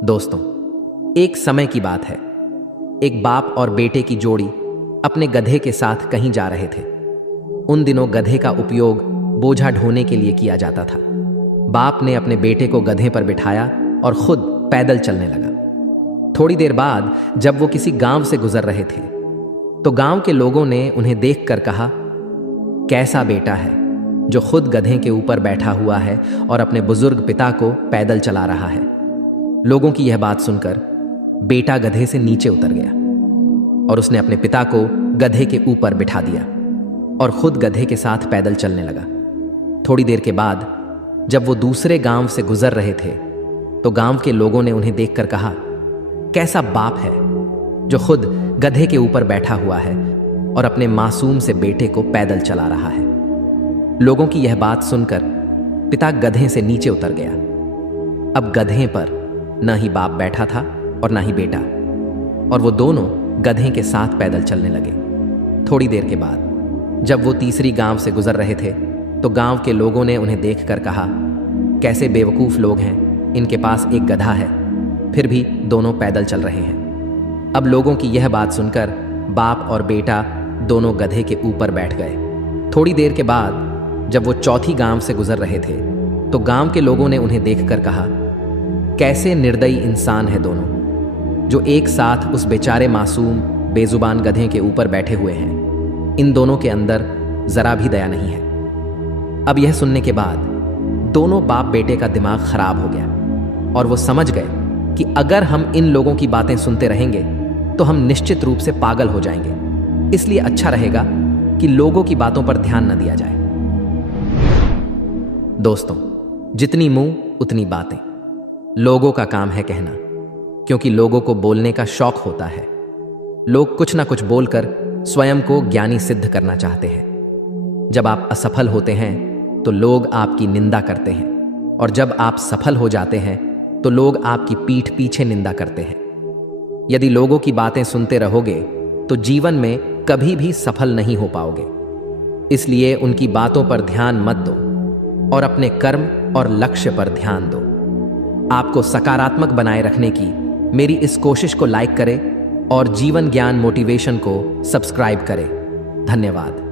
दोस्तों, एक समय की बात है। एक बाप और बेटे की जोड़ी अपने गधे के साथ कहीं जा रहे थे। उन दिनों गधे का उपयोग बोझा ढोने के लिए किया जाता था। बाप ने अपने बेटे को गधे पर बिठाया और खुद पैदल चलने लगा। थोड़ी देर बाद जब वो किसी गांव से गुजर रहे थे तो गांव के लोगों ने उन्हें देखकर कहा, कैसा बेटा है जो खुद गधे के ऊपर बैठा हुआ है और अपने बुजुर्ग पिता को पैदल चला रहा है। लोगों की यह बात सुनकर बेटा गधे से नीचे उतर गया और उसने अपने पिता को गधे के ऊपर बिठा दिया और खुद गधे के साथ पैदल चलने लगा। थोड़ी देर के बाद जब वो दूसरे गांव से गुजर रहे थे तो गांव के लोगों ने उन्हें देखकर कहा, कैसा बाप है जो खुद गधे के ऊपर बैठा हुआ है और अपने मासूम से बेटे को पैदल चला रहा है। लोगों की यह बात सुनकर पिता गधे से नीचे उतर गया। अब गधे पर न ही बाप बैठा था और न ही बेटा, और वो दोनों गधे के साथ पैदल चलने लगे। थोड़ी देर के बाद जब वो तीसरी गांव से गुजर रहे थे तो गांव के लोगों ने उन्हें देखकर कहा, कैसे बेवकूफ लोग हैं, इनके पास एक गधा है फिर भी दोनों पैदल चल रहे हैं। अब लोगों की यह बात सुनकर बाप और बेटा दोनों गधे के ऊपर बैठ गए। थोड़ी देर के बाद जब वो चौथी गांव से गुजर रहे थे तो गांव के लोगों ने उन्हें देखकर कहा, कैसे निर्दयी इंसान है दोनों, जो एक साथ उस बेचारे मासूम बेजुबान गधे के ऊपर बैठे हुए हैं। इन दोनों के अंदर जरा भी दया नहीं है। अब यह सुनने के बाद दोनों बाप बेटे का दिमाग खराब हो गया और वो समझ गए कि अगर हम इन लोगों की बातें सुनते रहेंगे तो हम निश्चित रूप से पागल हो जाएंगे। इसलिए अच्छा रहेगा कि लोगों की बातों पर ध्यान न दिया जाए। दोस्तों, जितनी मुंह उतनी बातें। लोगों का काम है कहना, क्योंकि लोगों को बोलने का शौक होता है। लोग कुछ ना कुछ बोलकर स्वयं को ज्ञानी सिद्ध करना चाहते हैं। जब आप असफल होते हैं तो लोग आपकी निंदा करते हैं, और जब आप सफल हो जाते हैं तो लोग आपकी पीठ पीछे निंदा करते हैं। यदि लोगों की बातें सुनते रहोगे तो जीवन में कभी भी सफल नहीं हो पाओगे। इसलिए उनकी बातों पर ध्यान मत दो और अपने कर्म और लक्ष्य पर ध्यान दो। आपको सकारात्मक बनाए रखने की मेरी इस कोशिश को लाइक करें और जीवन ज्ञान मोटिवेशन को सब्सक्राइब करें। धन्यवाद।